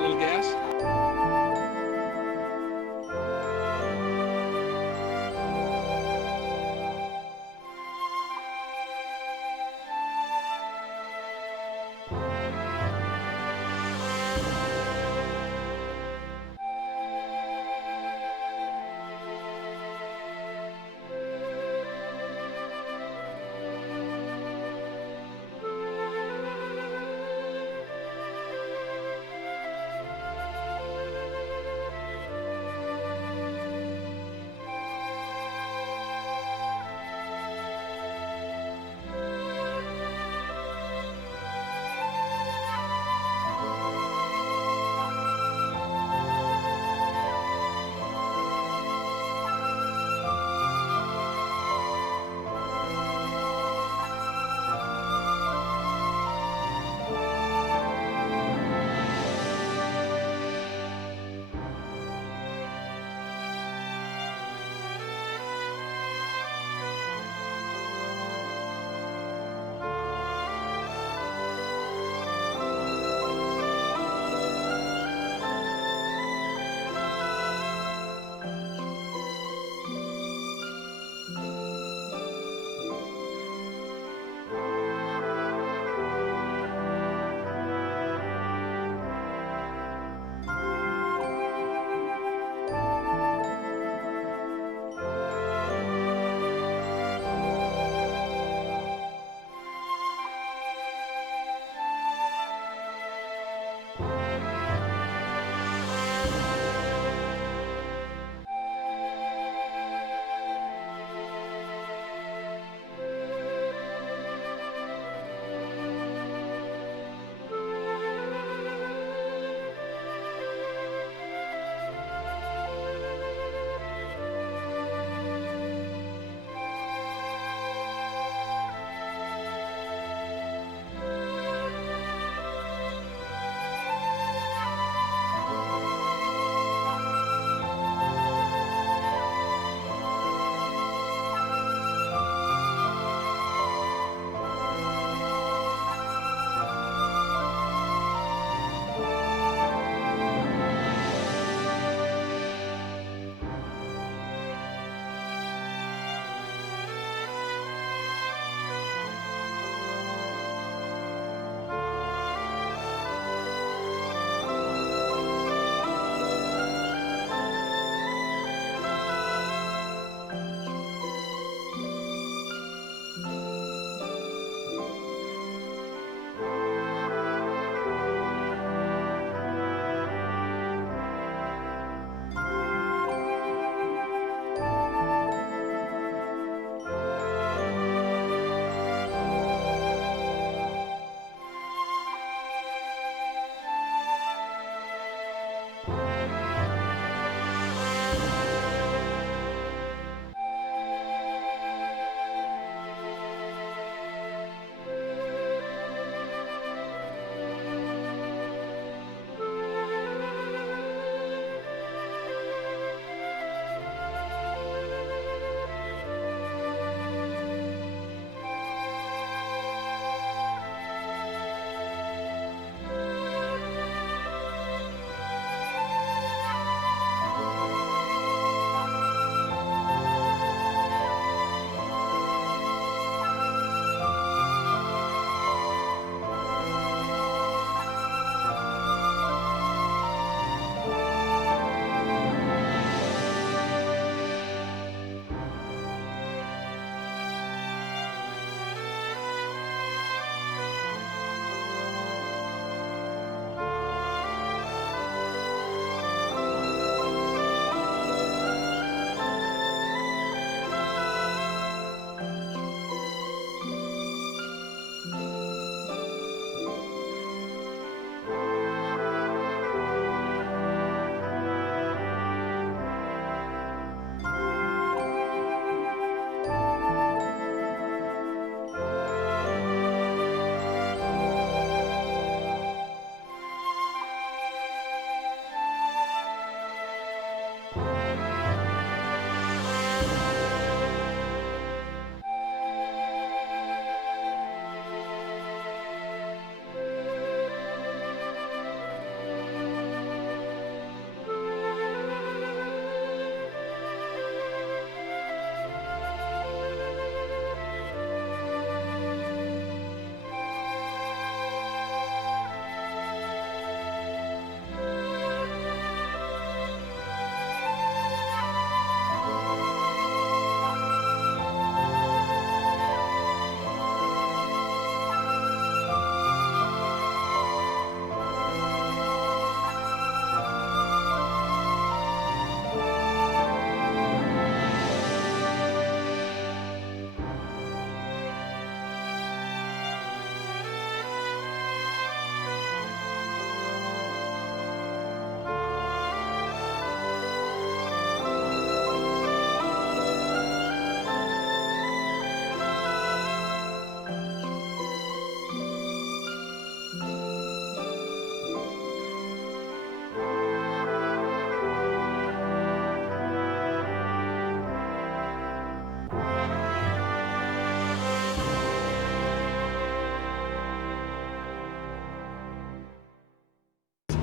a little gas.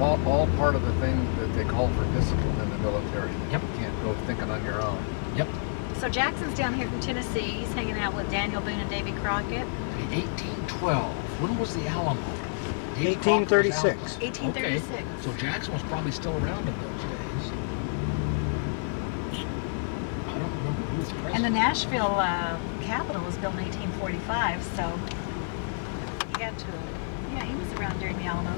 all part of the thing that they call for discipline in the military. Yep. You can't go thinking on your own. Yep. So Jackson's down here from Tennessee. He's hanging out with Daniel Boone and Davy Crockett. 1812. When was the Alamo? 1836. 1836. Okay. So Jackson was probably still around in those days. I don't remember who was president. And the Nashville Capitol was built in 1845, so he had to, yeah, he was around during the Alamo.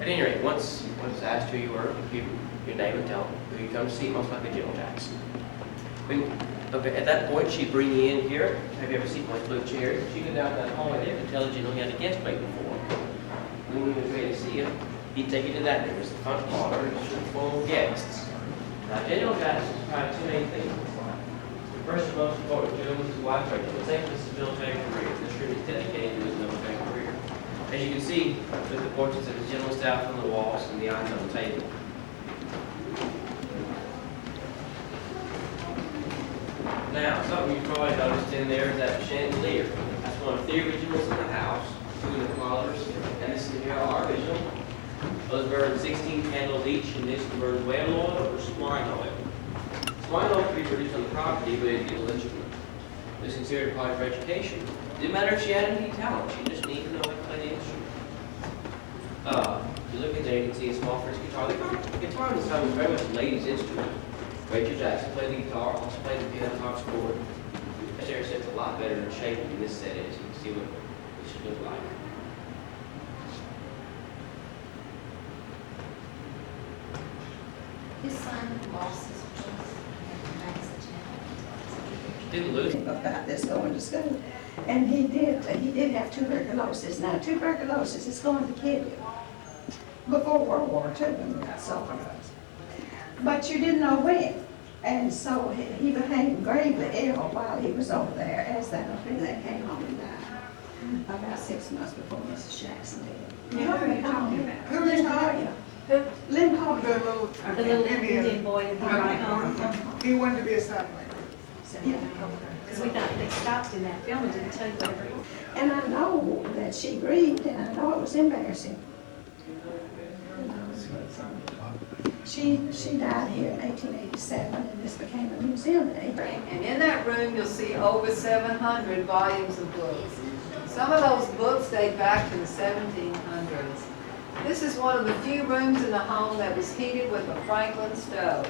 At any rate, once asked who you were, give your name and tell who you come to see, most likely General Jackson. Okay, at that point, she'd bring you in here. Have you ever seen my blue chair? She'd go down that hallway there and tell the General he had a guest waiting for him. When he was ready to see you, he'd take you to that. There was the front parlor, and it was full of guests. Now, General Jackson's probably two main things in his life. The first and most important to him was his wife, Rachel. The second was his military career. This room is dedicated to his military career. As you can see, with the portraits of his general staff on the walls and the items on the table. Now, something you probably noticed in there is that chandelier. That's one of the originals in the house, two of the fathers, and this is here our original. Those burn 16 candles each, and this burns whale oil or swine oil. Swine oil can be produced on the property, but it is instrument. It was considered part of her education. Didn't matter if she had any talent, she just needed to know how to play the instrument. If you look in there, you can see a small French guitar. The guitar in this time was very much a ladies' instrument. Rachel Jackson played the guitar, also played the piano, harp, keyboard. As Eric said, it's a lot better in shape than this set is. You can see what it should look like. His son lost his place and Didn't lose. About this going to school, and he did have tuberculosis. Now tuberculosis is going to kill you. Before World War II, when we got sulfur, but you didn't know when, and so he became gravely ill while he was over there as that came home and died about 6 months before Mrs. Jackson did. Who are you talking about? Who Lynn Collier? Lynn Collier. The little Indian boy that he brought home. He wanted to be a satellite. Yeah. Because we thought they stopped in that film and didn't tell you whatever. And I know that she grieved, and I know it was embarrassing. She died here in 1887, and this became a museum in 1880. And in that room, you'll see over 700 volumes of books. Some of those books date back to the 1700s. This is one of the few rooms in the home that was heated with a Franklin stove.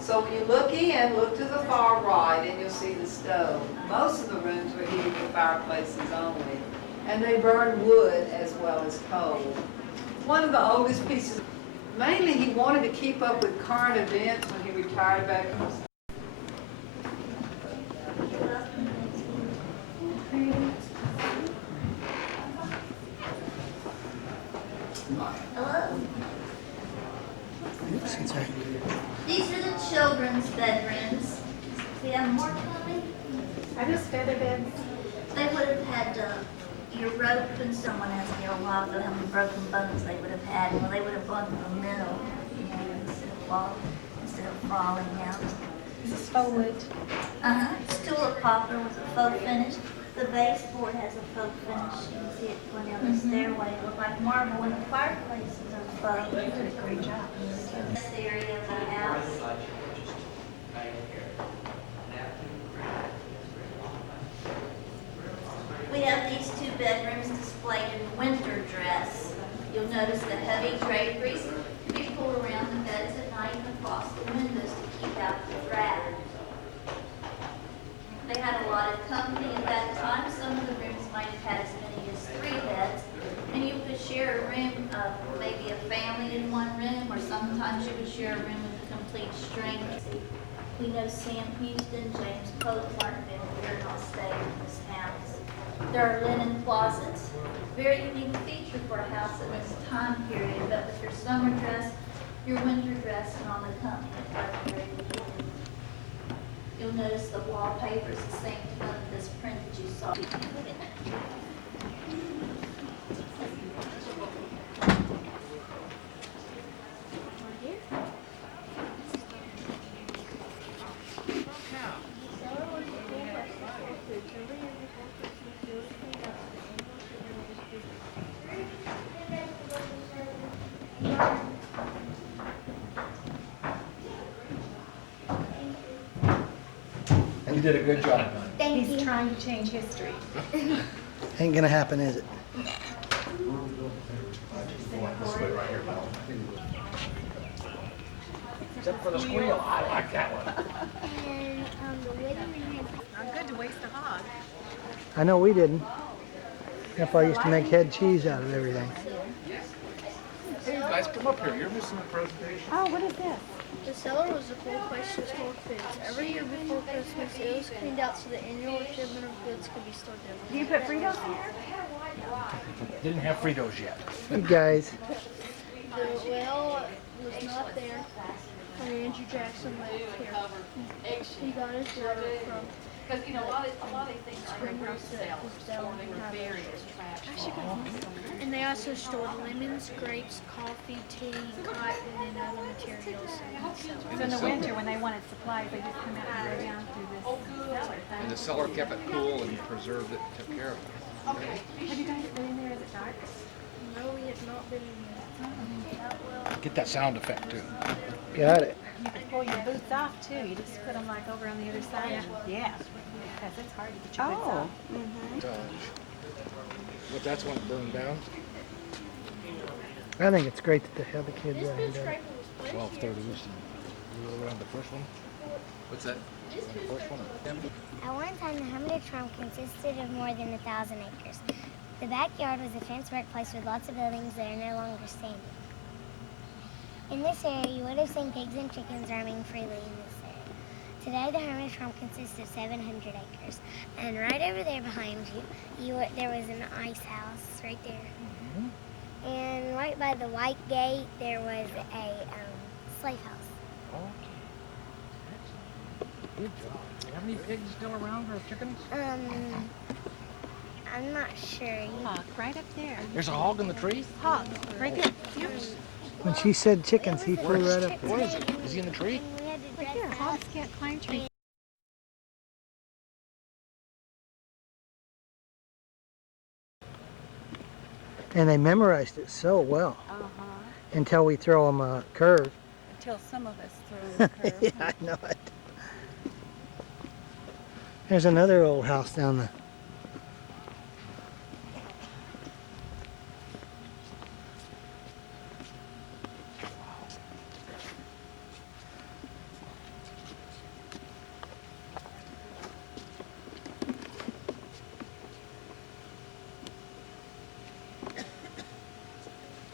So when you look in, look to the far right, and you'll see the stove. Most of the rooms were heated with fireplaces only, and they burned wood as well as coal. One of the oldest pieces. Mainly, he wanted to keep up with current events when he retired back from Hello. These are children's bedrooms. We have more coming. Are those feather beds? They would have had your rope and someone asked me a while ago how many broken bones they would have had. Well, they would have gone to the middle, instead of falling out. Is this faux wood? Tulip poplar with a faux finish. The baseboard has a faux finish. You can see it going down the stairway. It looked like marble, and the fireplaces are faux. You did a great job. This area of the house. We have these two bedrooms displayed in winter dress. You'll notice the heavy draperies to be pulled around the beds at night and across the windows to keep out the drag. They had a lot of company at that time. Some of the rooms might have had as many as 3 beds, and you could share a room of maybe a family in one room, or sometimes you would share a room with a complete stranger. We know Sam Houston, James Pope, Mark Van Buren all stayed in this house. There are linen closets, very unique feature for a house in this time period, but with your summer dress, your winter dress, and all the company, it was very unique. You'll notice the wallpaper is the same tone of this print that you saw. You did a good job. He's trying to change history. Ain't gonna happen, is it? Except for the squeal. I like that one. Not good to waste a hog. I know we didn't. Grandpa used to make head cheese out of everything. Hey, you guys, come up here. You're missing the presentation. Oh, what is this? The cellar was a full place to store foods. Every year before Christmas, it was cleaned out so the annual shipment of goods could be stored there. Do you put Fritos in here? Didn't have Fritos yet. You guys. The well was not there when Andrew Jackson lived here. He got his water from spring house that was down in and they also stored lemons, grapes, coffee, tea, cotton, and other materials. So in the winter, when they wanted supplies, they just come out and go down through this cellar thing. And the cellar kept it cool and preserved it and took care of it. Have you guys been in there? Is it dark? No, we had not been in there. Get that sound effect too. Got it. You can pull your boots off too. You just put them like over on the other side. Yeah. Because it's hard to get your boots off. But that's when it burned down. I think it's great that they have the kids This out food here. scraper was placed 12:30. You go around the first one. What's that? The first one. At one time, the Hermitage farm consisted of more than 1,000 acres. The backyard was a fenced workplace with lots of buildings that are no longer standing. In this area, you would have seen pigs and chickens roaming freely in this area. Today, the Hermitage farm consists of 700 acres. And right over there behind you, there was an ice house right there. And right by the white gate, there was a slave house. Good job. Do you have any pigs still around or chickens? I'm not sure. Hog right up there. There's a hog in the tree? Hog right there. Yep. When she said chickens, he flew right up there. Where is he? Is he in the tree? And we had to Right dress there. up. Hogs can't climb trees. And they memorized it so well Uh-huh. until we throw them a curve. Until some of us throw the curve. Yeah, I know it. There's another old house down there.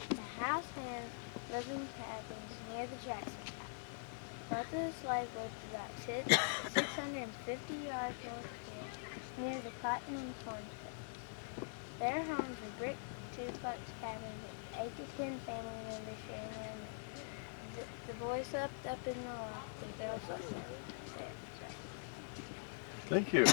The house has living cabins near the Jackson house. Both of the slave boats about 650 yards north here, near the cotton and corn fields. Their homes are brick two-box cabins with 8 to 10 family members sharing their meals. The boys up in the loft, the girls upstairs. Thank you.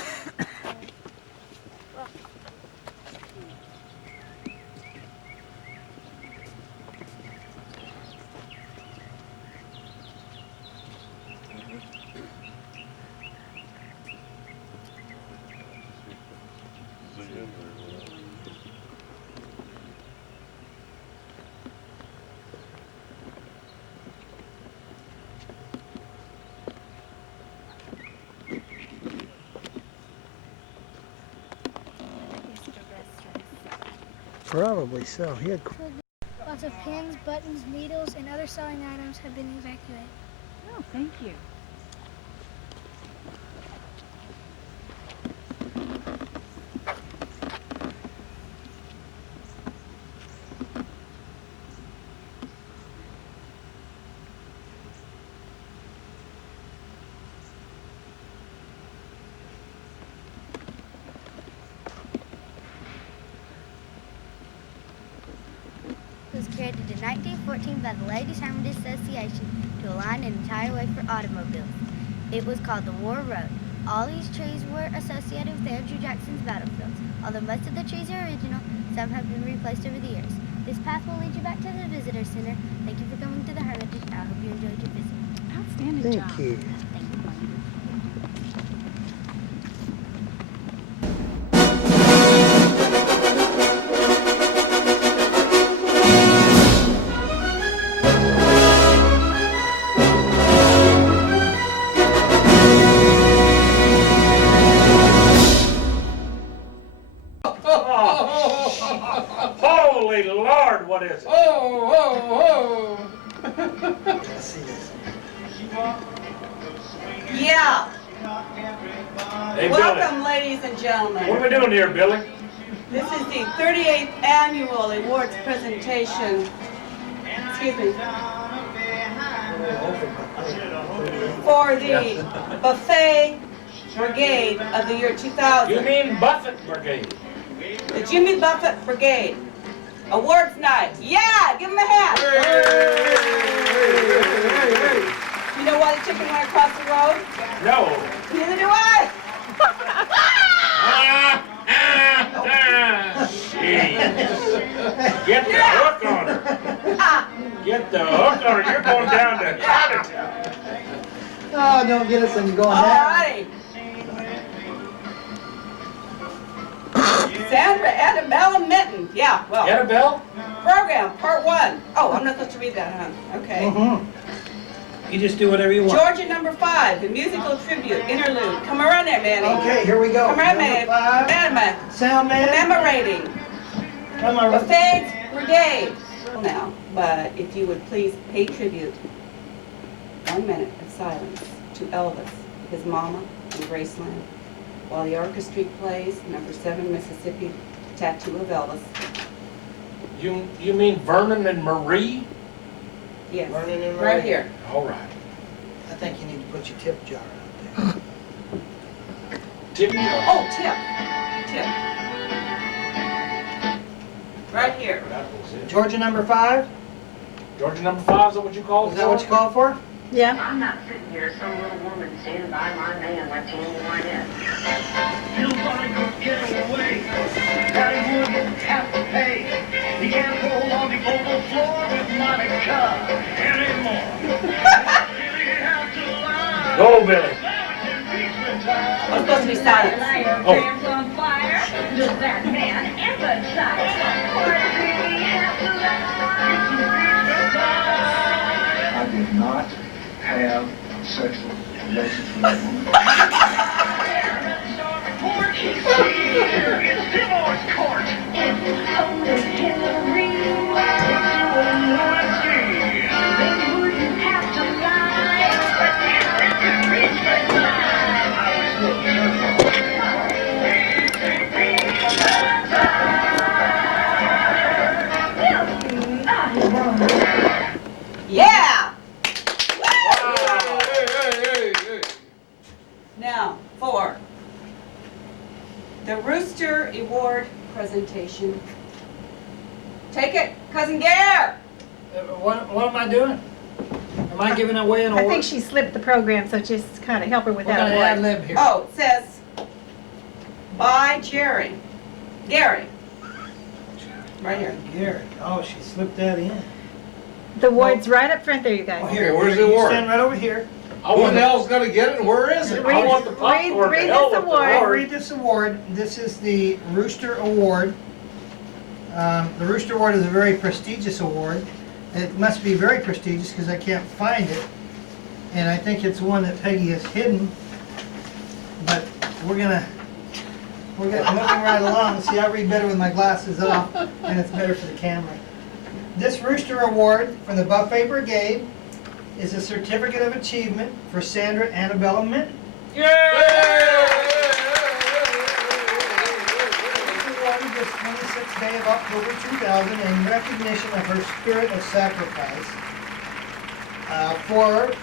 Probably so. He had Lots of pins, buttons, needles, and other sewing items have been evacuated. Oh, thank you. It was created in 1914 by the Ladies Hermitage Association to align an entire way for automobiles. It was called the War Road. All these trees were associated with Andrew Jackson's battlefields. Although most of the trees are original, some have been replaced over the years. This path will lead you back to the Visitor Center. Thank you for coming to the Hermitage. I hope you enjoyed your visit. Outstanding job. Thank you. Thank you, Marty. Holy Lord, what is it? Oh, Let's see this. Yeah. Hey, Welcome, ladies and Billy. gentlemen. What are we doing here, Billy? This is the 38th annual awards presentation. Excuse me. For the Buffet Brigade of the year 2000. You mean Buffett Brigade? The Jimmy Buffett Brigade. Awards night. Yeah, give them a hand. You know why the chicken went across the road? No. Neither do I. Get the hook on her. Get the hook on her. You're going down to Chinatown. Oh, don't get us into going down. Alrighty. Sandra, Annabella Minton. Yeah, well. Annabelle? Program, part 1. Oh, I'm not supposed to read that, huh? Okay. You just do whatever you want. Georgia number 5, the musical tribute, interlude. Come around there, Manny. Okay, here we go. Come around, Number Manny. 5. Man, Sound man. commemorating. Come on. Buffet Brigade. Now, but if you would please pay tribute, 1 minute of silence to Elvis, his mama, and Graceland, while the orchestra plays number 7, Mississippi, Tattoo of Elvis. You mean Vernon and Marie? Yes, Vernon and right Marie. here. All right. I think you need to put your tip jar out there. Tip jar. Oh, tip. Tip. Right here. That was it. Georgia number 5? Georgia number 5, is that what you called Is it? that what you called for? Yeah. I'm not sitting here, some little woman standing by my man like you want in. Nobody could get away. Daddy wouldn't have to pay. He can't roll on the oval floor with Monica anymore. Go, Billy. I'm supposed to be silent. Oh. Jams on fire. Does that man emphasize? Why does he have to lie? I did not have sexual relations with that woman. It's divorce court. They wouldn't have to lie. Yeah! Wow. hey. Now, for the Rooster Award presentation. Take it, Cousin Gare. What am I doing? Am I giving away an I award? think she slipped the program, so just kind of help her with We're that gonna ad award. lib here. Oh, it says by Gary. Right here. Gary. Oh, she slipped that in. The award's right up front there, you guys. Oh, here, where's the you award? stand right over here. Who the hell's gonna get it and where is it? I want the popcorn. read The hell this with the award. I'll read this award. This is the Rooster Award. The Rooster Award is a very prestigious award. It must be very prestigious because I can't find it. And I think it's one that Peggy has hidden. But we're gonna moving right along. See, I read better with my glasses off, and it's better for the camera. This Rooster Award from the Buffet Brigade is a certificate of achievement for Sandra Annabella Minton. Yay! Awarded this 26th day of October 2000 in recognition of her spirit of sacrifice for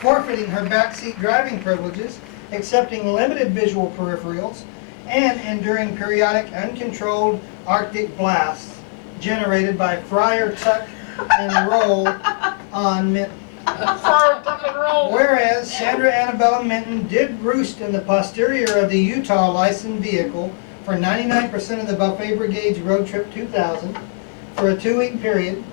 forfeiting her backseat driving privileges, accepting limited visual peripherals, and enduring periodic uncontrolled Arctic blasts generated by Friar Tuck and Roll on Minton. Whereas Sandra Annabella Minton did roost in the posterior of the Utah licensed vehicle for 99% of the Buffet Brigade's Road Trip 2000 for a 2-week period,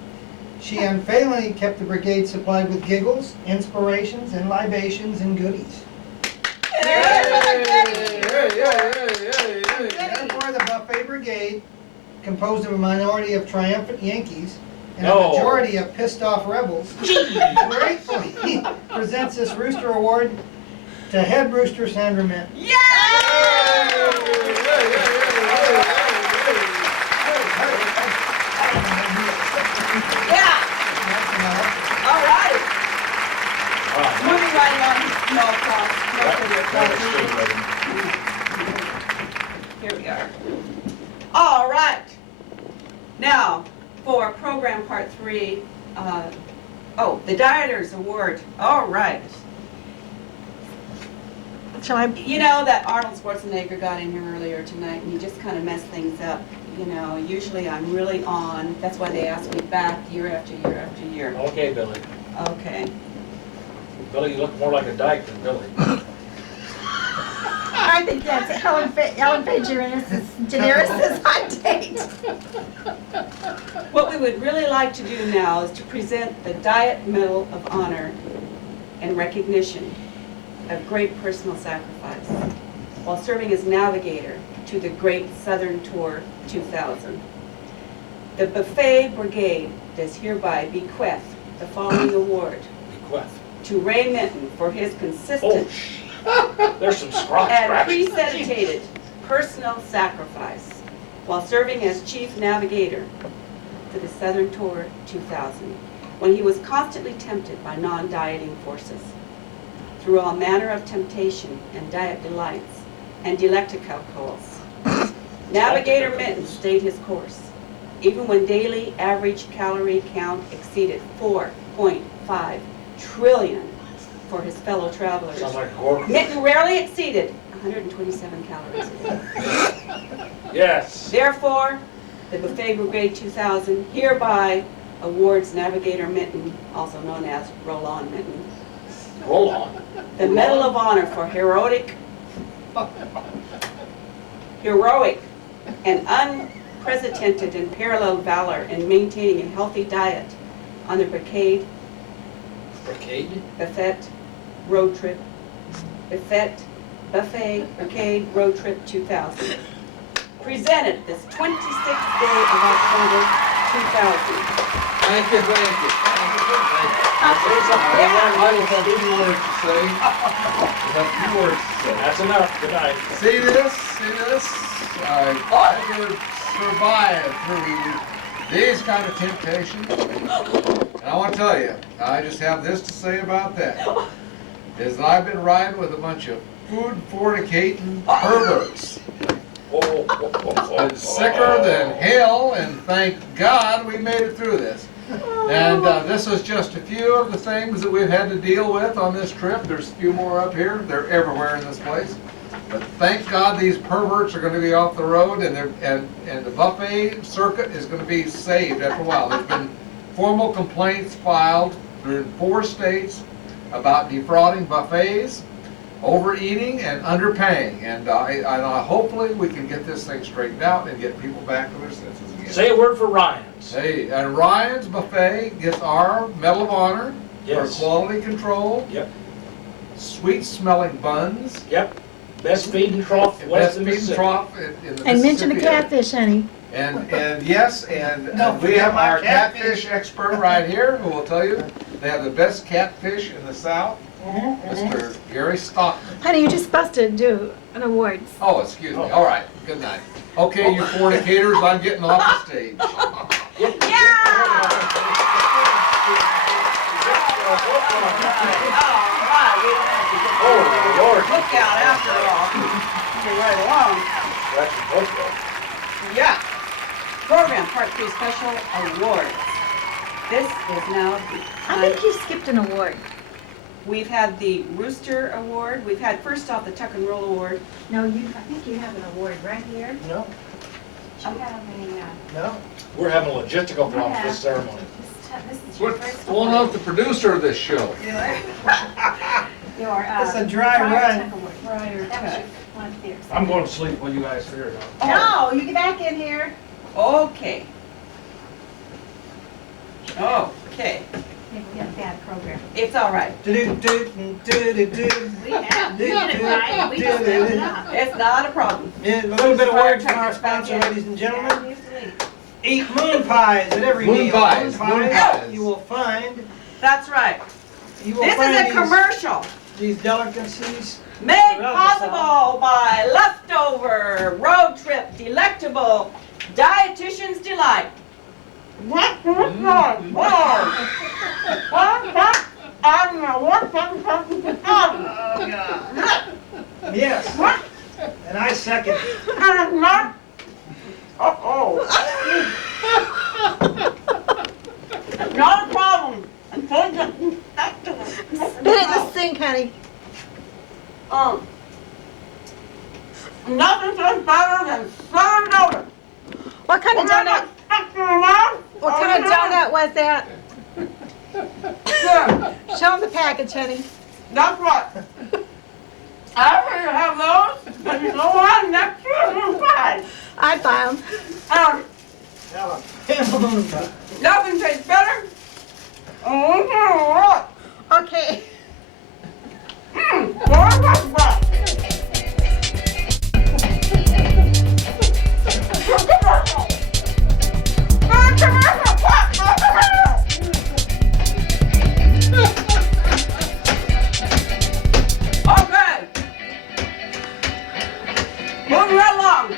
she unfailingly kept the brigade supplied with giggles, inspirations, and libations and goodies. Therefore, the Buffet Brigade, composed of a minority of triumphant Yankees and a majority of pissed-off rebels, gratefully presents this Rooster Award to head rooster Sandra Minton. Yay! Yeah! All right. Moving right on. No applause. Here we are. All right. Now, for program part 3, the Dieters Award. All right. You know that Arnold Schwarzenegger got in here earlier tonight and he just kind of messed things up. You know, usually I'm really on. That's why they ask me back year after year after year. Okay, Billy. Okay. Billy, you look more like a dyke than Billy. I think that's Ellen Generis' hot date. What we would really like to do now is to present the Diet Medal of Honor and recognition of great personal sacrifice while serving as navigator to the Great Southern Tour 2000. The Buffet Brigade does hereby bequeath the following award to Ray Minton for his consistent There's some scratch and scratch. premeditated personal sacrifice while serving as chief navigator to the Southern Tour 2000, when he was constantly tempted by non-dieting forces. Through all manner of temptation and diet delights and delecticals, Navigator Minton stayed his course, even when daily average calorie count exceeded 4.5 trillion for his fellow travelers. Sounds like Gork. Minton rarely exceeded 127 calories a day. Yes. Therefore, the Buffet Brigade 2000 hereby awards Navigator Minton, also known as Roll-On Minton, the Medal of Honor for heroic and unprecedented and paralleled valor in maintaining a healthy diet on the Buffet Brigade Road Trip 2000. Presented this 26th day of October 2000. Thank you. I just have 2 words to say. I have 2 words to say. That's enough. Good night. See this? I could survive through these kind of temptations. And I want to tell you, I just have this to say about that. Is that I've been riding with a bunch of food fornicating perverts. It's sicker than hell, and thank God we made it through this. And this is just a few of the things that we've had to deal with on this trip. There's a few more up here. They're everywhere in this place. But thank God these perverts are going to be off the road, and the buffet circuit is going to be saved after a while. There's been formal complaints filed They're in 4 states about defrauding buffets, overeating, and underpaying. And hopefully we can get this thing straightened out and get people back to their senses again. Say a word for Ryan's. Hey, and Ryan's Buffet gets our Medal of Honor Yes. for quality control. Yep. Sweet smelling buns. Yep. Best feeding trough west Best of feeding Mississippi. trough in the And mention the Mississippi area. catfish, honey. And yes, and Don't we forget have my our catfish. catfish expert right here who will tell you they have the best catfish in the South, Mr. Gary Stockman. Honey, you just busted do an awards. Oh, excuse me. All right. Good night. Okay, you fornicators, I'm getting off the stage. Oh, Lord. Look out after all. You're right along. That's supposed to. Yeah. Program Part 3 Special Awards. This is now the I think you skipped an award. We've had the Rooster Award. We've had first off the Tuck and Roll Award. No, I think you have an award right here. No. You have a, No? We're having a logistical problem for this ceremony. this is your What's first going on with the producer of this show? Your, It's a dry Friar run. Tuck Award. That was your one there. I'm going to sleep while you guys figure it out. No, you get back in here. Okay. Okay. We have a bad program. It's all right. We have. We did it right. We just messed it up. It's not a problem. Yeah, a little bit of word from our sponsor, ladies and gentlemen. Eat moon pies at every Moon meal. pies, moon pies. You will find. That's right. You will This find is a these- commercial These delicacies. made Throughout the possible by leftover road trip delectable dietitian's delight. Yes. And I second. Not a problem. Spit it in the sink, honey. Nothing tastes better than southern donut. What kind of donut? What kind of donut was that? Show him the package, honey. That's right. After you have those, and you go on next to pie. I'd buy them. Nothing tastes better. Okay. Okay. Moving right along.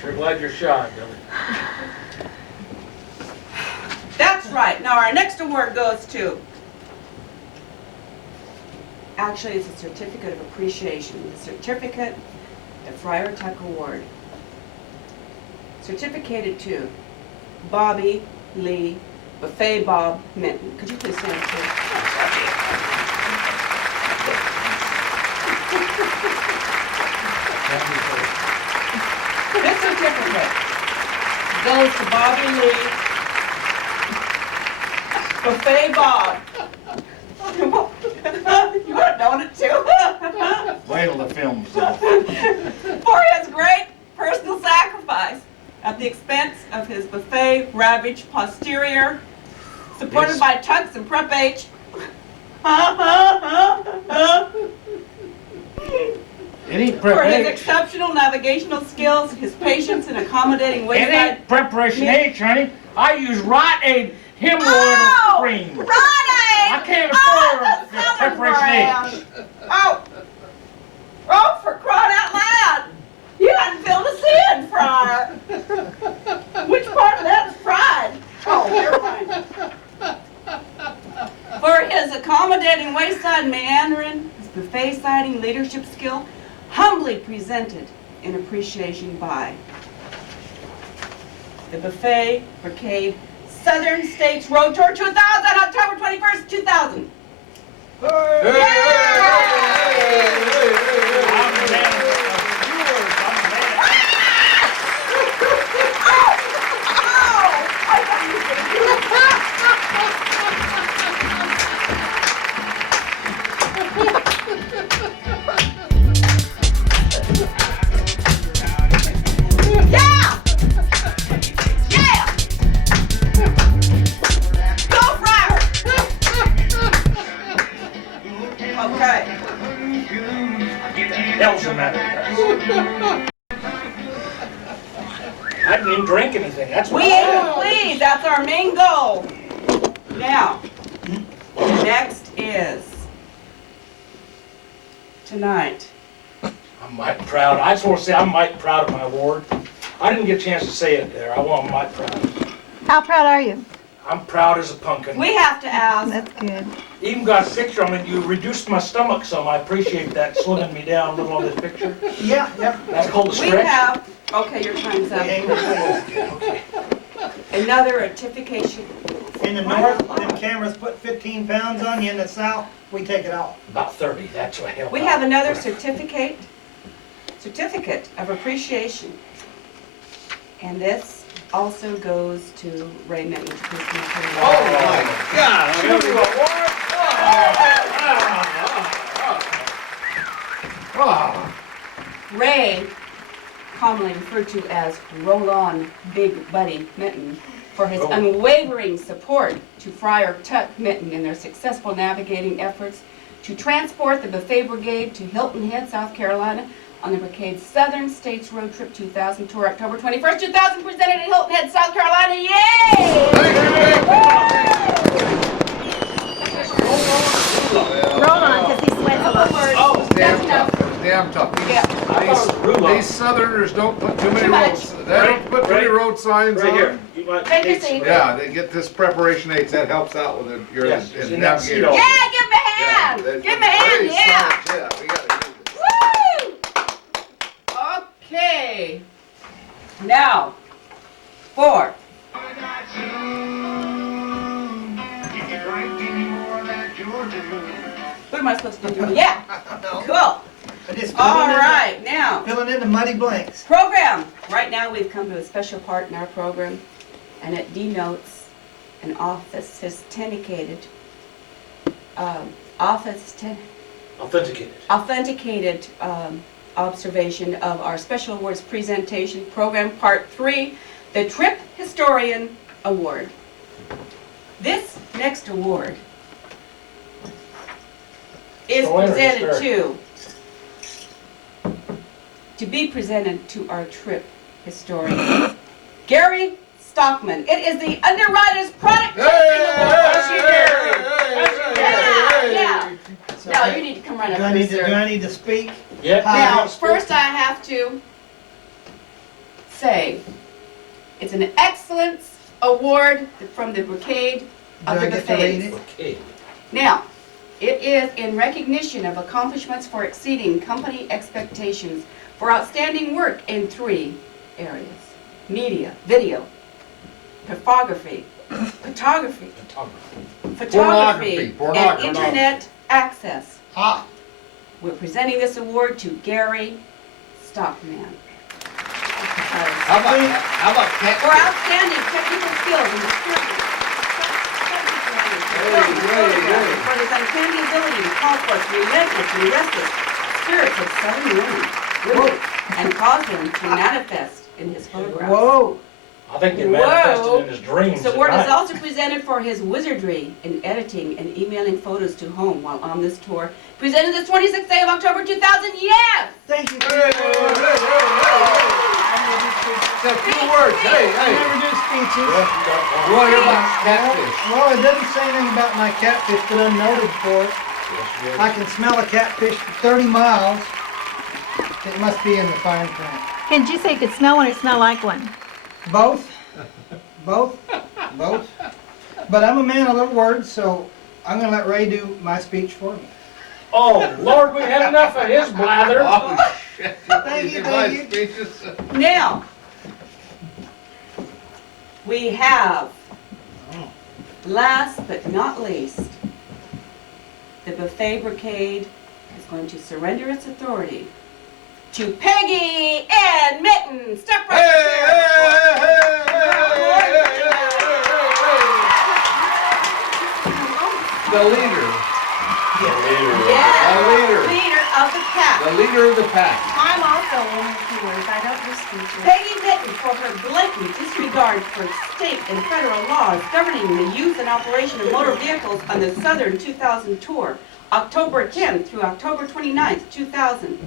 Sure glad you're shy, Billy. That's right. Now our next award goes to. Actually, it's a certificate of appreciation. The certificate, the Friar Tuck Award. Certificated to Bobby Lee Buffet Bob Minton. Could you please stand This certificate goes to Bobby Lee Buffet Bob. You would have known it too. Wait till the film's For his great personal sacrifice at the expense of his buffet ravaged posterior, supported by Tucks and Prep H. For his exceptional navigational skills, his patience in accommodating It wayside. ain't preparation H, honey. I use Rite Aid hemorrhoid cream. Rite Aid! I can't afford the the Southern preparation H. brand. Oh, for crying out loud! You hadn't filled us in, Friar. Which part of that is pride? Oh, never mind. For his accommodating wayside meandering, his buffet siding leadership skill, humbly presented in appreciation by the Buffet Brigade Southern States Road Tour 2000, October 21st, 2000. I didn't even drink anything, that's what We I aim said. to please, that's our main goal. Now, next is tonight. I'm mighty proud. I just want to say I'm mighty proud of my award. I didn't get a chance to say it there. I want mighty proud. How proud are you? I'm proud as a pumpkin. We have to ask. That's good. Even got a picture on it. You reduced my stomach some. I appreciate that, slimming me down a little on this picture. Yeah, yep. That's called a We stretch. have, okay, your time's up. Okay. Another ratification. In the north, them cameras put 15 pounds on you. In the south, we take it off. About 30, that's what helped. We have another certificate of appreciation. And this also goes to Ray Minton. Oh my God! Ray, commonly referred to as Roll On Big Buddy Minton, for his unwavering support to Friar Tuck Minton in their successful navigating efforts to transport the Buffet Brigade to Hilton Head, South Carolina, on the Brigade's Southern States Road Trip 2000 tour, October 21st, 2000, presented at Hilton Head, South Carolina. Yay! Roll on, because he sweats a lot. It's damn tough. It's damn tough. These Southerners don't put too many roads. They don't put too many road signs Right on. here. You might Take your need seat. some- Yeah, they get this preparation aids. That helps out with it. You're Yes, in it's in that seat navigator. also. Yeah, give him a hand! Yeah, Give him a hand, very yeah! smart. Yeah, we gotta do this. Woo! Okay. Now, for what am I supposed to be doing? Yeah, cool. I just All right, now, filling in the muddy blanks. program. Right now, we've come to a special part in our program, and it denotes an authenticated Authenticated. observation of our Special Awards Presentation Program Part 3, the Trip Historian Award. This next award is presented to be presented to our trip historian, Gary Stockman. It is the Underwriters Product Testing Award. Yeah. No, you need to come right up here, Do sir. I need to speak? Yep. Now, first I have to say, it's an excellence award from the Brigade of Do the I get to read Buffets. it? Okay. Now, it is in recognition of accomplishments for exceeding company expectations for outstanding work in 3 areas: media, video, photography, Pornography. and internet access. Ah, We're presenting this award to Gary Stockman. How about For catfish? outstanding technical skills in description, for his uncanny ability to call forth relentless and restless spirits of southern women, and cause them to manifest in his photographs. whoa. I think they manifested Whoa. in his dreams. This award at is night. also presented for his wizardry in editing and emailing photos to home while on this tour. Presented this 26th day of October 2000. Yes! Thank you. Hey, hey, hey, hey, hey. Just 2 words. Hey, I hey. never do speeches. You want to hear about catfish? Well, it doesn't say anything about my catfish, but I'm noted for it. I can smell a catfish for 30 miles. It must be in the fine print. Did you say you could smell one or smell like one? Both. Both. Both. But I'm a man of little words, so I'm going to let Ray do my speech for me. Oh, Lord, we had enough of his blather. Oh, shit. Thank you, thank you. Speeches. Now, we have, last but not least, the Buffet Brigade is going to surrender its authority to Peggy Ann Mitten. Step right The leader. Yeah, The leader. leader of the pack. The leader of the pack. I'm also one of the viewers. I don't do speeches. Peggy Mitten for her blatant disregard for state and federal laws governing the use and operation of motor vehicles on the Southern 2000 tour, October 10th through October 29th, 2000.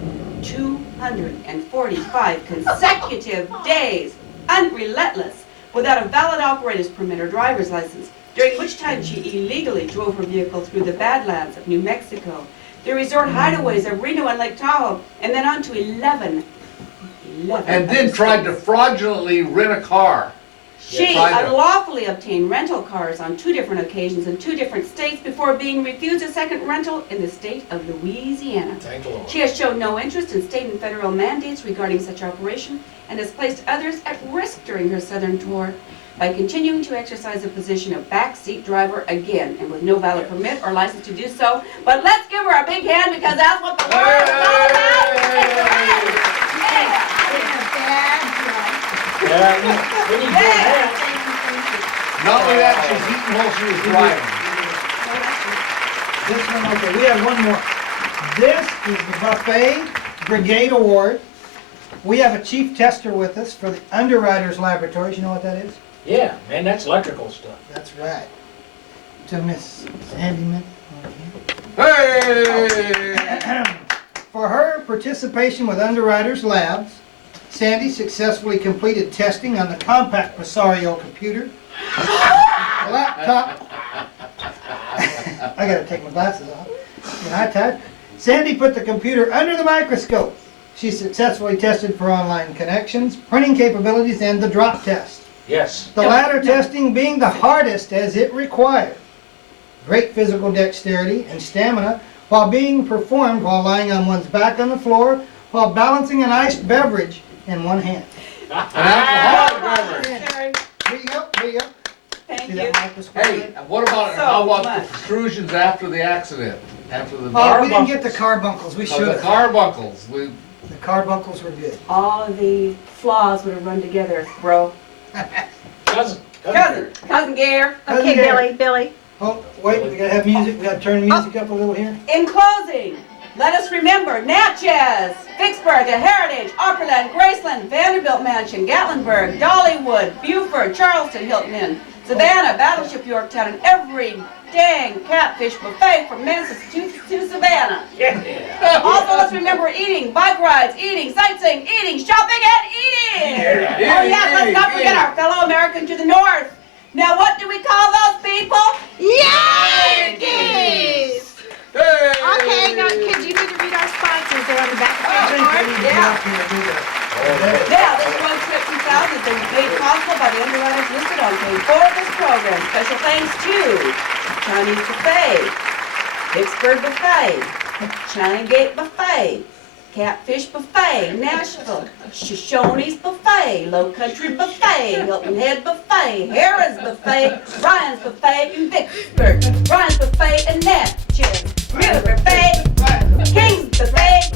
245 consecutive days unrelentless, without a valid operator's permit or driver's license, during which time she illegally drove her vehicle through the Badlands of New Mexico, the resort hideaways of Reno and Lake Tahoe, and then on to 11 And then tried to fraudulently rent a car. She tried to- unlawfully obtained rental cars on 2 different occasions in 2 different states before being refused a second rental in the state of Louisiana. Thank the Lord. She has shown no interest in state and federal mandates regarding such operation and has placed others at risk during her southern tour by continuing to exercise the position of backseat driver again and with no valid permit or license to do so. But let's give her a big hand because that's what the world is all about. Yeah. Yeah, we need to do that. Not only that, she's eating while she was driving. This one, okay, we have one more. This is the Buffet Brigade Award. We have a chief tester with us for the Underwriters Laboratories. You know what that is? Yeah, man, that's electrical stuff. That's right. To Miss Sandy Mint. Hey! For her participation with Underwriters Labs, Sandy successfully completed testing on the compact Presario computer, laptop. I gotta take my glasses off. And I type. Sandy put the computer under the microscope. She successfully tested for online connections, printing capabilities, and the drop test. Yes. The latter testing being the hardest as it required great physical dexterity and stamina while being performed while lying on one's back on the floor while balancing an iced beverage in one hand. An alcoholic beverage. There you go, there you go. Thank See you. that microscope? Hey, what about, So how about much. the protrusions after the accident? After the Oh, we didn't get the carbuncles, we Oh, should the have. carbuncles. The carbuncles were good. All of the flaws would have run together, bro. Cousin. Cousin Gare. Cousin Okay, Gary. Billy. Oh, wait, we gotta have music, we gotta turn the music up a little here. In closing, let us remember Natchez, Vicksburg, The Heritage, Opryland, Graceland, Vanderbilt Mansion, Gatlinburg, Dollywood, Beaufort, Charleston, Hilton Inn, Savannah, Battleship Yorktown, and every dang catfish buffet from Memphis to Savannah. Yeah. Also, let's remember eating, bike rides, eating, sightseeing, eating, shopping, and eating. Yeah. Oh yeah, let's not forget our fellow American to the north. Now, what do we call those people? Yankees! Hey! Okay, now, could you need to read our sponsors? They're on the back of the card. Yeah. Yeah, this road trip 2000 has been made possible by the underwriters listed on page 4 of this program. Special thanks to Chinese Buffet, Vicksburg Buffet, China Gate Buffet, Catfish Buffet, Nashville, Shoshone's Buffet, Low Country Buffet, Hilton Head Buffet, Harris Buffet, Ryan's Buffet in Vicksburg, Ryan's Buffet in Natchez, River Buffet, King's Buffet,